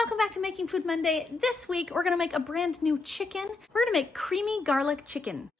welcome back to Making Food Monday. This week, we're gonna make a brand new chicken. We're gonna make creamy garlic chicken.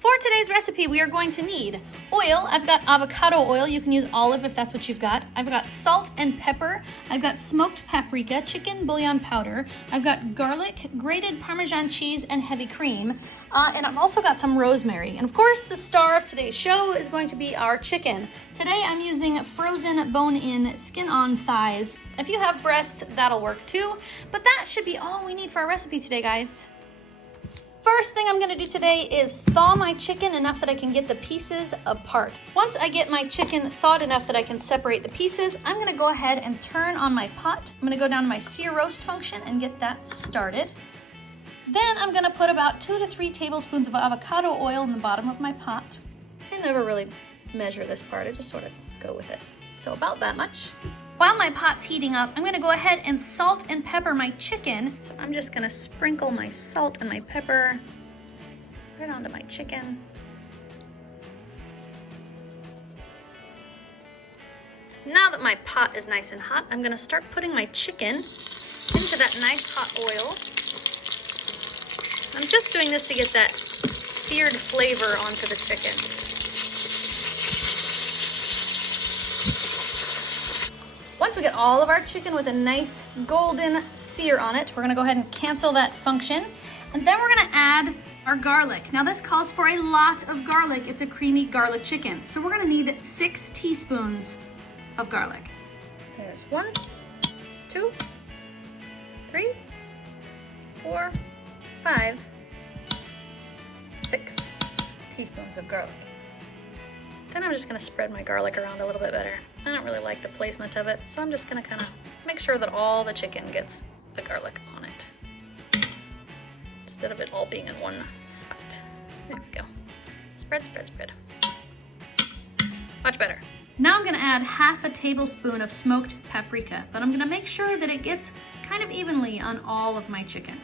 For today's recipe, we are going to need oil. I've got avocado oil. You can use olive if that's what you've got. I've got salt and pepper. I've got smoked paprika, chicken bouillon powder. I've got garlic, grated Parmesan cheese, and heavy cream. And I've also got some rosemary. And of course, the star of today's show is going to be our chicken. Today, I'm using frozen bone-in, skin-on thighs. If you have breasts, that'll work too. But that should be all we need for our recipe today, guys. First thing I'm gonna do today is thaw my chicken enough that I can get the pieces apart. Once I get my chicken thawed enough that I can separate the pieces, I'm gonna go ahead and turn on my pot. I'm gonna go down to my sear roast function and get that started. Then I'm gonna put about 2 to 3 tablespoons of avocado oil in the bottom of my pot. I never really measure this part, I just sort of go with it. So about that much. While my pot's heating up, I'm gonna go ahead and salt and pepper my chicken. So I'm just gonna sprinkle my salt and my pepper right onto my chicken. Now that my pot is nice and hot, I'm gonna start putting my chicken into that nice hot oil. I'm just doing this to get that seared flavor onto the chicken. Once we get all of our chicken with a nice golden sear on it, we're gonna go ahead and cancel that function. And then we're gonna add our garlic. Now this calls for a lot of garlic. It's a creamy garlic chicken. So we're gonna need 6 teaspoons of garlic. There's 1, 2, 3, 4, 5, 6 teaspoons of garlic. Then I'm just gonna spread my garlic around a little bit better. I don't really like the placement of it, so I'm just gonna kind of make sure that all the chicken gets the garlic on it, instead of it all being in one spot. There we go. Spread, spread, spread. Much better. Now I'm gonna add half a tablespoon of smoked paprika, but I'm gonna make sure that it gets kind of evenly on all of my chicken.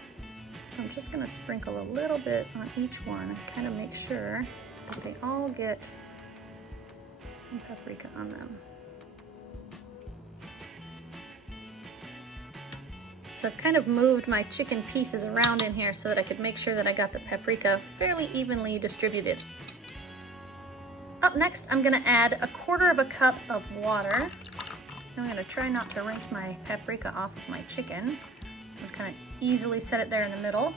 So I'm just gonna sprinkle a little bit on each one and kind of make sure that they all get some paprika on them. So I've kind of moved my chicken pieces around in here so that I could make sure that I got the paprika fairly evenly distributed. Up next, I'm gonna add 1/4 cup of water. I'm gonna try not to rinse my paprika off of my chicken. So I'm kind of easily set it there in the middle.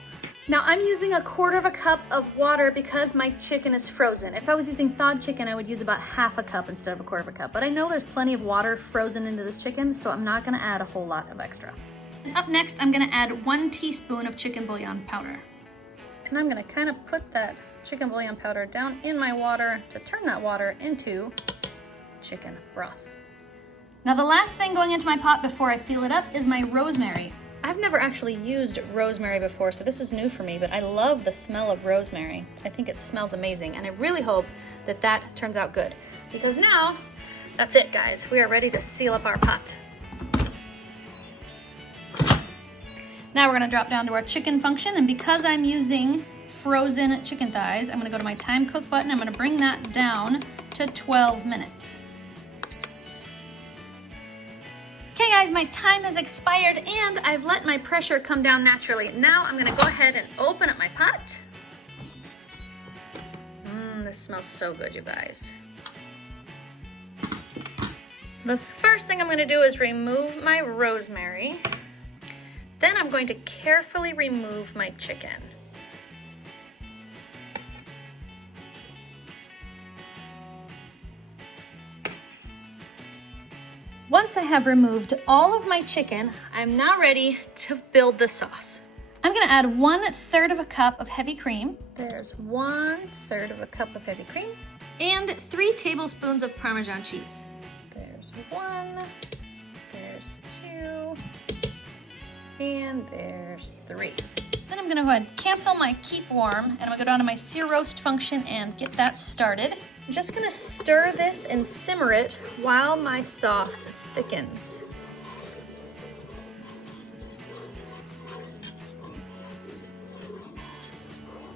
Now I'm using 1/4 cup of water because my chicken is frozen. If I was using thawed chicken, I would use about 1/2 cup instead of 1/4 cup. But I know there's plenty of water frozen into this chicken, so I'm not gonna add a whole lot of extra. And up next, I'm gonna add 1 teaspoon of chicken bouillon powder. And I'm gonna kind of put that chicken bouillon powder down in my water to turn that water into chicken broth. Now the last thing going into my pot before I seal it up is my rosemary. I've never actually used rosemary before, so this is new for me, but I love the smell of rosemary. I think it smells amazing, and I really hope that that turns out good. Because now, that's it, guys. We are ready to seal up our pot. Now we're gonna drop down to our chicken function, and because I'm using frozen chicken thighs, I'm gonna go to my time cook button. I'm gonna bring that down to 12 minutes. Okay guys, my time has expired and I've let my pressure come down naturally. Now I'm gonna go ahead and open up my pot. This smells so good, you guys. So the first thing I'm gonna do is remove my rosemary. Then I'm going to carefully remove my chicken. Once I have removed all of my chicken, I'm now ready to build the sauce. I'm gonna add 1/3 cup of heavy cream. There's 1/3 cup of heavy cream. And 3 tablespoons of Parmesan cheese. There's 1, there's 2, and there's 3. Then I'm gonna go ahead and cancel my keep warm, and I'm gonna go down to my sear roast function and get that started. I'm just gonna stir this and simmer it while my sauce thickens.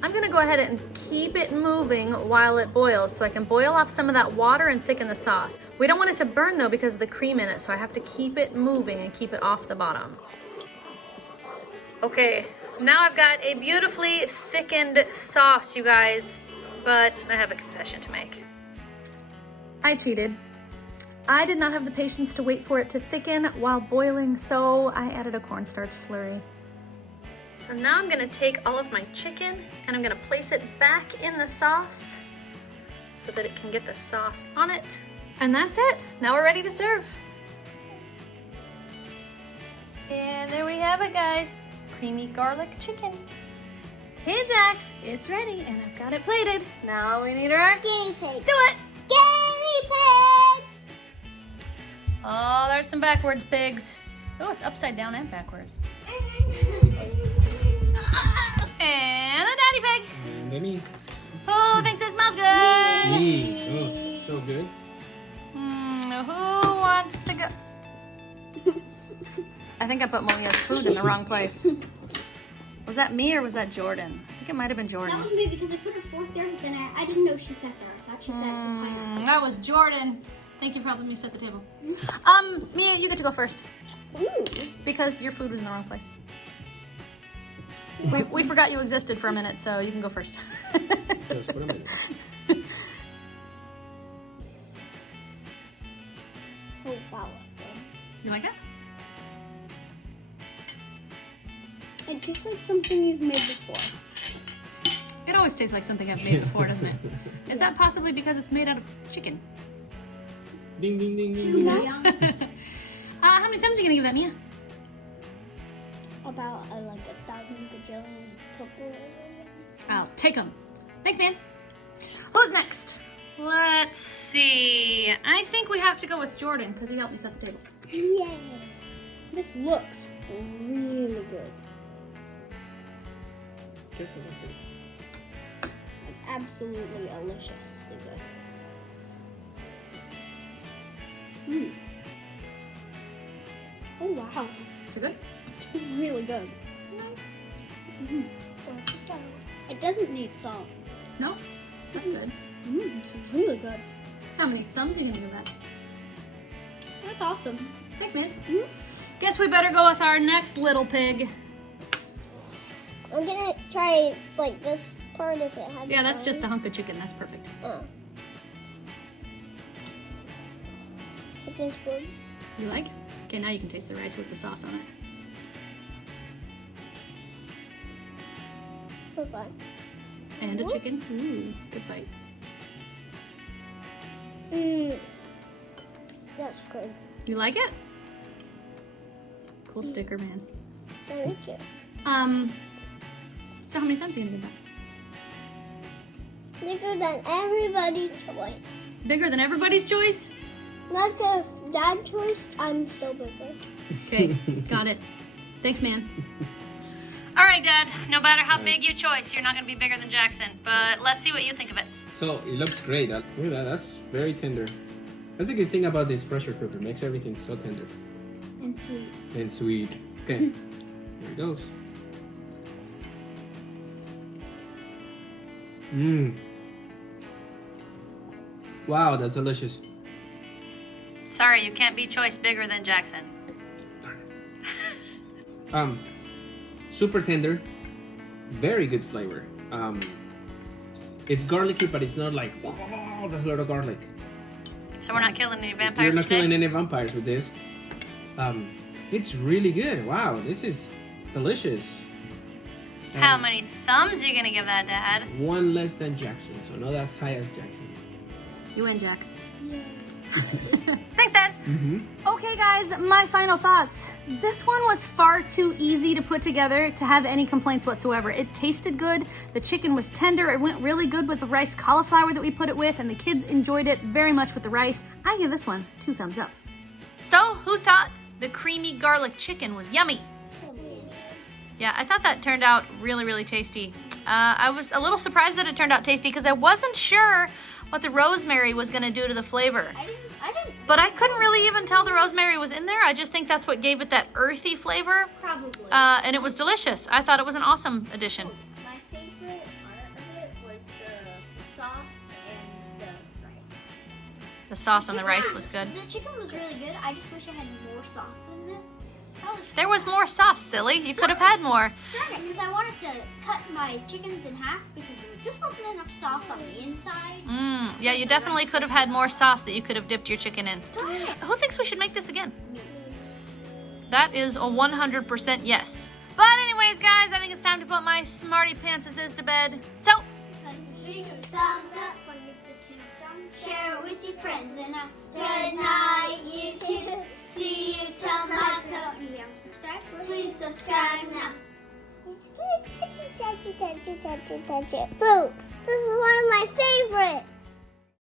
I'm gonna go ahead and keep it moving while it boils so I can boil off some of that water and thicken the sauce. We don't want it to burn though because of the cream in it, so I have to keep it moving and keep it off the bottom. Okay, now I've got a beautifully thickened sauce, you guys, but I have a confession to make. I cheated. I did not have the patience to wait for it to thicken while boiling, so I added a cornstarch slurry. So now I'm gonna take all of my chicken and I'm gonna place it back in the sauce so that it can get the sauce on it. And that's it. Now we're ready to serve. And there we have it, guys. Creamy garlic chicken. Okay, Jax, it's ready and I've got it plated. Now we need our Guinea pig. Do it. Guinea pigs. Oh, there's some backwards pigs. Oh, it's upside down and backwards. And a daddy pig. And then me. Who thinks it smells good? Me. Oh, so good. Who wants to go? I think I put Monia's food in the wrong place. Was that me or was that Jordan? I think it might have been Jordan. That was me because I put her fork there, then I didn't know she sat there. I thought she sat behind her. That was Jordan. Thank you for helping me set the table. Mia, you get to go first. Ooh. Because your food was in the wrong place. We forgot you existed for a minute, so you can go first. Just for a minute. Oh, wow. You like it? It tastes like something you've made before. It always tastes like something I've made before, doesn't it? Is that possibly because it's made out of chicken? Ding, ding, ding, ding, ding. How many thumbs are you gonna give that, Mia? About like 1,000 gajillion purple. I'll take them. Thanks, man. Who's next? Let's see. I think we have to go with Jordan because he helped me set the table. Yay! This looks really good. Careful, okay. Like absolutely deliciously good. Mm. Oh wow, Is it good? it's really good. Nice. Mm-hmm. It doesn't need salt. No? That's good. It's really good. How many thumbs are you gonna give that? That's awesome. Thanks, man. Guess we better go with our next little pig. I'm gonna try like this part if it has. Yeah, that's just a hunk of chicken. That's perfect. It tastes good. You like? Okay, now you can taste the rice with the sauce on it. That's fine. And a chicken. Ooh, good bite. That's good. You like it? Cool sticker, man. Thank you. So how many thumbs are you gonna give that? Bigger than everybody's choice. Bigger than everybody's choice? Not if Dad's choice, I'm still bigger. Okay, got it. Thanks, man. All right, Dad. No matter how big your choice, you're not gonna be bigger than Jackson. But let's see what you think of it. So it looks great. Look at that. That's very tender. That's a good thing about this pressure cooker. It makes everything so tender And sweet. and sweet. Okay, here it goes. Wow, that's delicious. Sorry, you can't be choice bigger than Jackson. Super tender, very good flavor. It's garlicky, but it's not like, wow, there's a lot of garlic. So we're not killing any You're vampires not today? killing any vampires with this. It's really good. Wow, this is delicious. How many thumbs are you gonna give that, Dad? One less than Jackson, so not as high as Jackson. You win, Jax. Yeah. Thanks, Dad. Okay, guys, my final thoughts. This one was far too easy to put together to have any complaints whatsoever. It tasted good. The chicken was tender. It went really good with the rice cauliflower that we put it with, and the kids enjoyed it very much with the rice. I give this one 2 thumbs up. So, who thought the creamy garlic chicken was yummy? Yeah, I thought that turned out really, really tasty. I was a little surprised that it turned out tasty because I wasn't sure what the rosemary was going to do to the flavor. I didn't. But I couldn't really even tell the rosemary was in there. I just think that's what gave it that earthy flavor. Probably. And it was delicious. I thought it was an awesome addition. My favorite part The sauce on the rice was good. The chicken was really good. I just wish I had more sauce in it. There was more sauce, silly. You could have had more. Darn it, because I wanted to cut my chickens in half because there just wasn't enough sauce on the inside. Yeah, you definitely could have had more sauce that you could have dipped your chicken in. Darn it. Who thinks we should make this again? That is a 100% yes. But anyways, guys, I think it's time to put my Smartypantses to bed. So, Thumbs up, share it with your friends, and good night, YouTube. See you till my toe. You haven't subscribed? Please subscribe now. Touch it. Boo! This is one of my favorites.